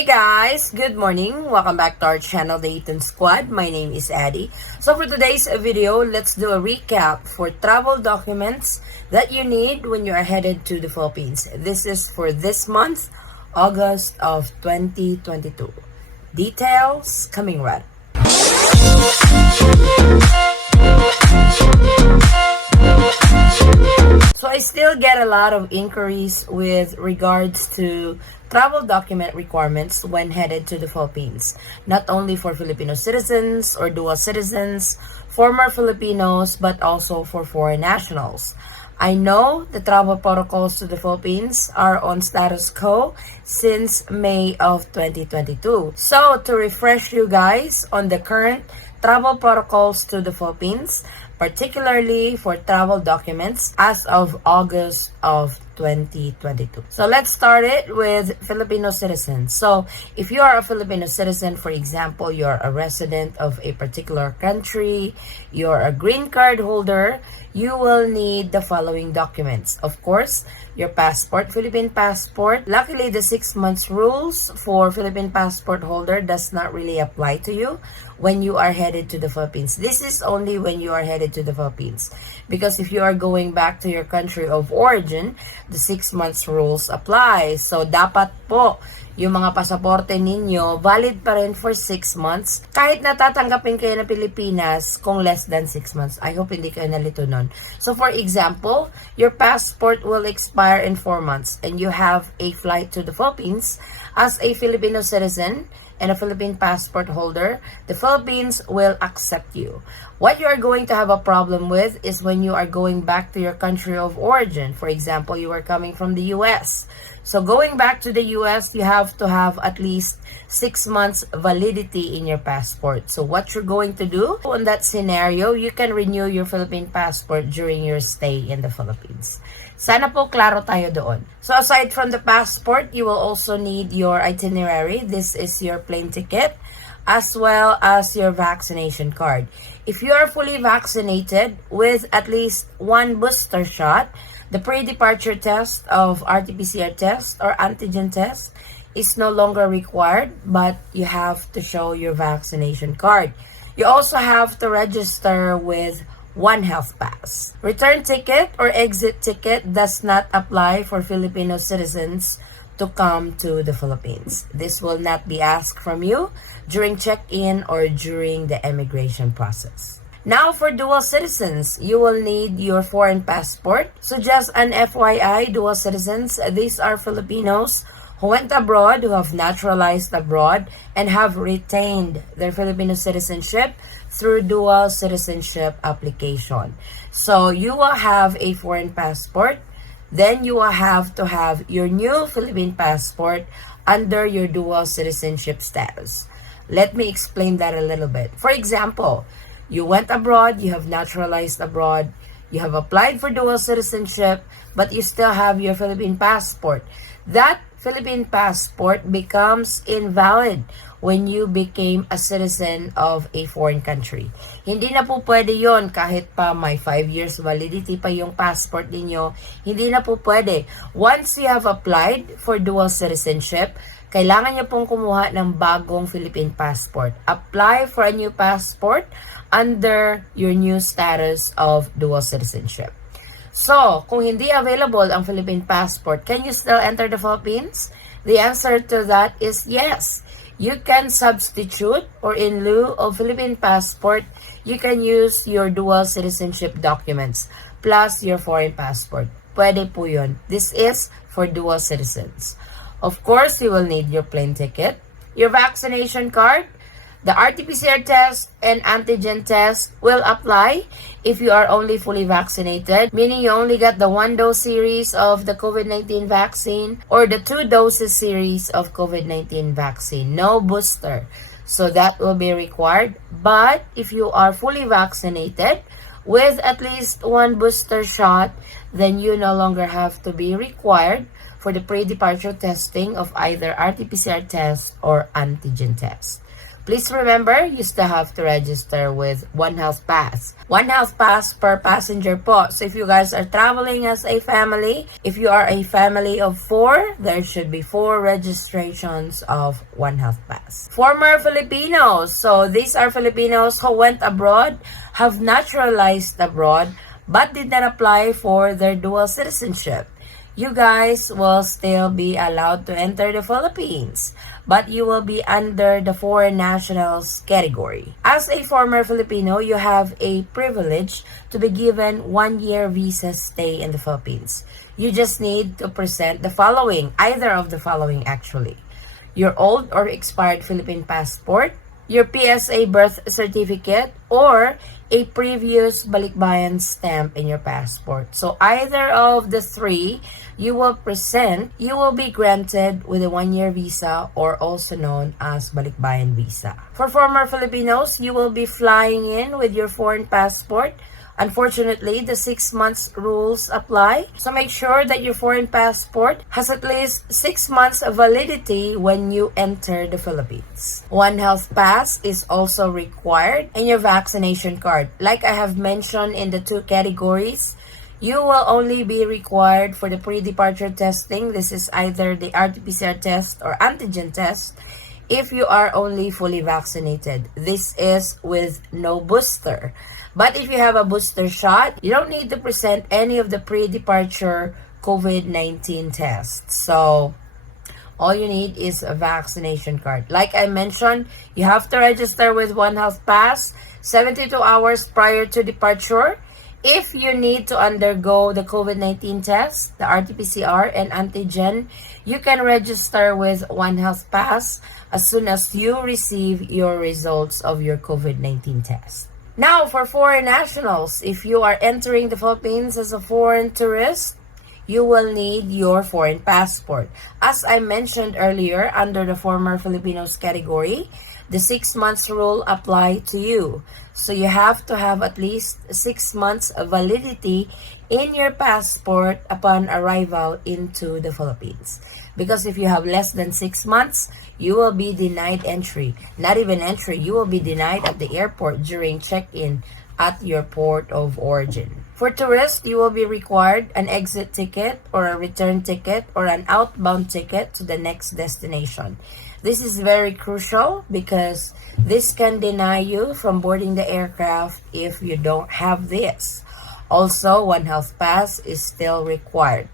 Hey guys, good morning. Welcome back to our channel, the Eaton Squad. My name is Addie. So for today's video, let's do a recap for travel documents that you need when you are headed to the Philippines. This is for this month, August of 2022. Details coming right. So I still get a lot of inquiries with regards to travel document requirements when headed to the Philippines. Not only for Filipino citizens or dual citizens, former Filipinos, but also for foreign nationals. I know the travel protocols to the Philippines are on status quo since May of 2022. So to refresh you guys on the current travel protocols to the Philippines, particularly for travel documents as of August of 2022. So let's start it with Filipino citizens. So if you are a Filipino citizen, for example, you're a resident of a particular country, you're a green card holder, you will need the following documents. Of course, your passport, Philippine passport. Luckily, the 6 months rules for Philippine passport holder does not really apply to you when you are headed to the Philippines. This is only when you are headed to the Philippines. Because if you are going back to your country of origin, the 6 months rules apply. So, dapat po yung mga pasaporte ninyo valid pa rin for 6 months kahit natatanggapin kayo ng Pilipinas kung less than 6 months. I hope hindi kayo nalito nun. So for example, your passport will expire in 4 months and you have a flight to the Philippines as a Filipino citizen and a Philippine passport holder, the Philippines will accept you. What you are going to have a problem with is when you are going back to your country of origin. For example, you are coming from the US. So going back to the US, you have to have at least 6 months validity in your passport. So what you're going to do in that scenario, you can renew your Philippine passport during your stay in the Philippines. Sana po klaro tayo doon. So aside from the passport, you will also need your itinerary. This is your plane ticket as well as your vaccination card. If you are fully vaccinated with at least 1 booster shot, the pre-departure test of RT-PCR test or antigen test is no longer required, but you have to show your vaccination card. You also have to register with 1 health pass. Return ticket or exit ticket does not apply for Filipino citizens to come to the Philippines. This will not be asked from you during check-in or during the immigration process. Now for dual citizens, you will need your foreign passport. So just an FYI, dual citizens, these are Filipinos who went abroad, who have naturalized abroad, and have retained their Filipino citizenship through dual citizenship application. So you will have a foreign passport, then you will have to have your new Philippine passport under your dual citizenship status. Let me explain that a little bit. For example, you went abroad, you have naturalized abroad, you have applied for dual citizenship, but you still have your Philippine passport. That Philippine passport becomes invalid when you became a citizen of a foreign country. Hindi na po pwede yon kahit pa may 5 years validity pa yung passport ninyo. Hindi na po pwede. Once you have applied for dual citizenship, kailangan nyo pong kumuha ng bagong Philippine passport. Apply for a new passport under your new status of dual citizenship. So, kung hindi available ang Philippine passport, can you still enter the Philippines? The answer to that is yes. You can substitute or in lieu of Philippine passport, you can use your dual citizenship documents plus your foreign passport. Pwede po yun. This is for dual citizens. Of course, you will need your plane ticket, your vaccination card. The RT-PCR test and antigen test will apply if you are only fully vaccinated, meaning you only got the 1-dose series of the COVID-19 vaccine or the 2 doses series of COVID-19 vaccine. No booster. So that will be required. But if you are fully vaccinated with at least 1 booster shot, then you no longer have to be required for the pre-departure testing of either RT-PCR test or antigen test. Please remember, you still have to register with One Health Pass. One Health Pass per passenger po. So if you guys are traveling as a family, if you are a family of 4, there should be 4 registrations of One Health Pass. Former Filipinos. So these are Filipinos who went abroad, have naturalized abroad, but did not apply for their dual citizenship. You guys will still be allowed to enter the Philippines, but you will be under the foreign nationals category. As a former Filipino, you have a privilege to be given 1-year visa stay in the Philippines. You just need to present the following, either of the following actually. Your old or expired Philippine passport, your PSA birth certificate, or a previous balikbayan stamp in your passport. So either of the 3 you will present, you will be granted with a 1-year visa, or also known as balikbayan visa. For former Filipinos, you will be flying in with your foreign passport. Unfortunately, the 6 months rules apply. So make sure that your foreign passport has at least 6 months of validity when you enter the Philippines. One Health Pass is also required, and your vaccination card. Like I have mentioned in the 2 categories, you will only be required for the pre-departure testing. This is either the RT-PCR test or antigen test if you are only fully vaccinated. This is with no booster. But if you have a booster shot, you don't need to present any of the pre-departure COVID-19 tests. So all you need is a vaccination card. Like I mentioned, you have to register with One Health Pass 72 hours prior to departure. If you need to undergo the COVID-19 test, the RT-PCR and Antigen, you can register with One Health Pass as soon as you receive your results of your COVID-19 test. Now, for foreign nationals, if you are entering the Philippines as a foreign tourist, you will need your foreign passport. As I mentioned earlier, under the former Filipinos category, the 6 months rule apply to you. So you have to have at least 6 months of validity in your passport upon arrival into the Philippines. Because if you have less than 6 months, you will be denied entry. Not even entry, you will be denied at the airport during check-in at your port of origin. For tourists, you will be required an exit ticket or a return ticket or an outbound ticket to the next destination. This is very crucial because this can deny you from boarding the aircraft if you don't have this. Also, One Health Pass is still required.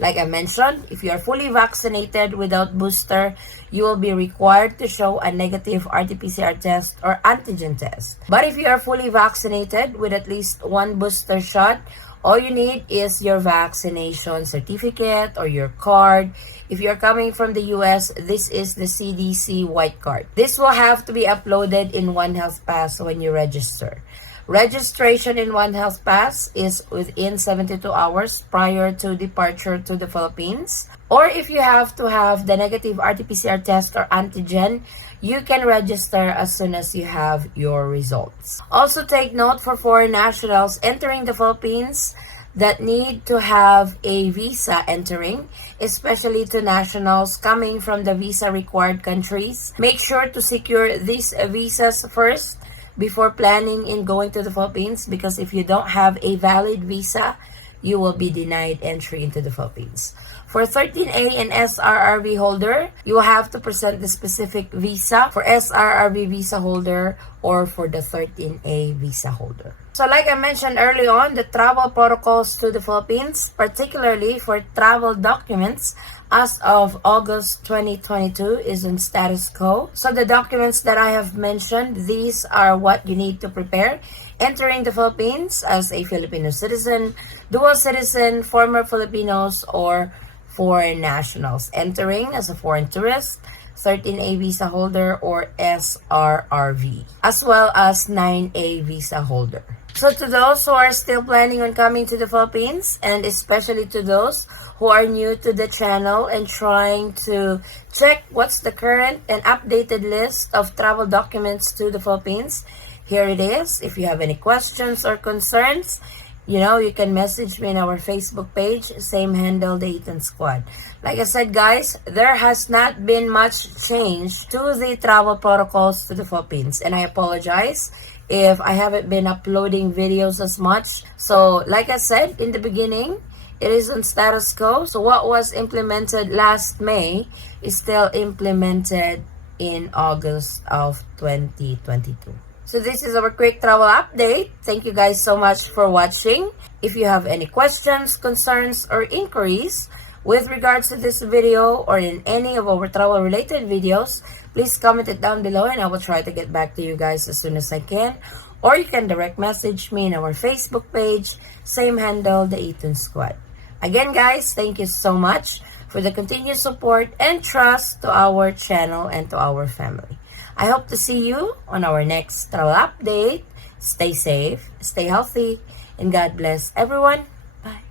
Like I mentioned, if you are fully vaccinated without booster, you will be required to show a negative RT-PCR test or antigen test. But if you are fully vaccinated with at least 1 booster shot, all you need is your vaccination certificate or your card. If you're coming from the US, this is the CDC white card. This will have to be uploaded in One Health Pass when you register. Registration in One Health Pass is within 72 hours prior to departure to the Philippines. Or if you have to have the negative RT-PCR test or antigen, you can register as soon as you have your results. Also take note for foreign nationals entering the Philippines that need to have a visa entering, especially to nationals coming from the visa-required countries. Make sure to secure these visas first before planning in going to the Philippines, because if you don't have a valid visa, you will be denied entry into the Philippines. For 13A and SRRB holder, you will have to present the specific visa for SRRB visa holder or for the 13A visa holder. So like I mentioned early on, the travel protocols to the Philippines, particularly for travel documents, as of August 2022 is in status quo. So the documents that I have mentioned, these are what you need to prepare entering the Philippines as a Filipino citizen, dual citizen, former Filipinos, or foreign nationals. Entering as a foreign tourist, 13A visa holder, or SRRV, as well as 9A visa holder. So to those who are still planning on coming to the Philippines, and especially to those who are new to the channel and trying to check what's the current and updated list of travel documents to the Philippines, here it is. If you have any questions or concerns, you can message me in our Facebook page, same handle, the Eaton Squad. Like I said, guys, there has not been much change to the travel protocols to the Philippines, and I apologize if I haven't been uploading videos as much. So, like I said in the beginning, it is on status quo. So what was implemented last May is still implemented in August of 2022. So this is our quick travel update. Thank you guys so much for watching. If you have any questions, concerns, or inquiries with regards to this video or in any of our travel related videos, please comment it down below and I will try to get back to you guys as soon as I can. Or you can direct message me in our Facebook page, same handle, the Eaton Squad. Again, guys, thank you so much for the continued support and trust to our channel and to our family. I hope to see you on our next travel update. Stay safe, stay healthy, and God bless everyone. Bye.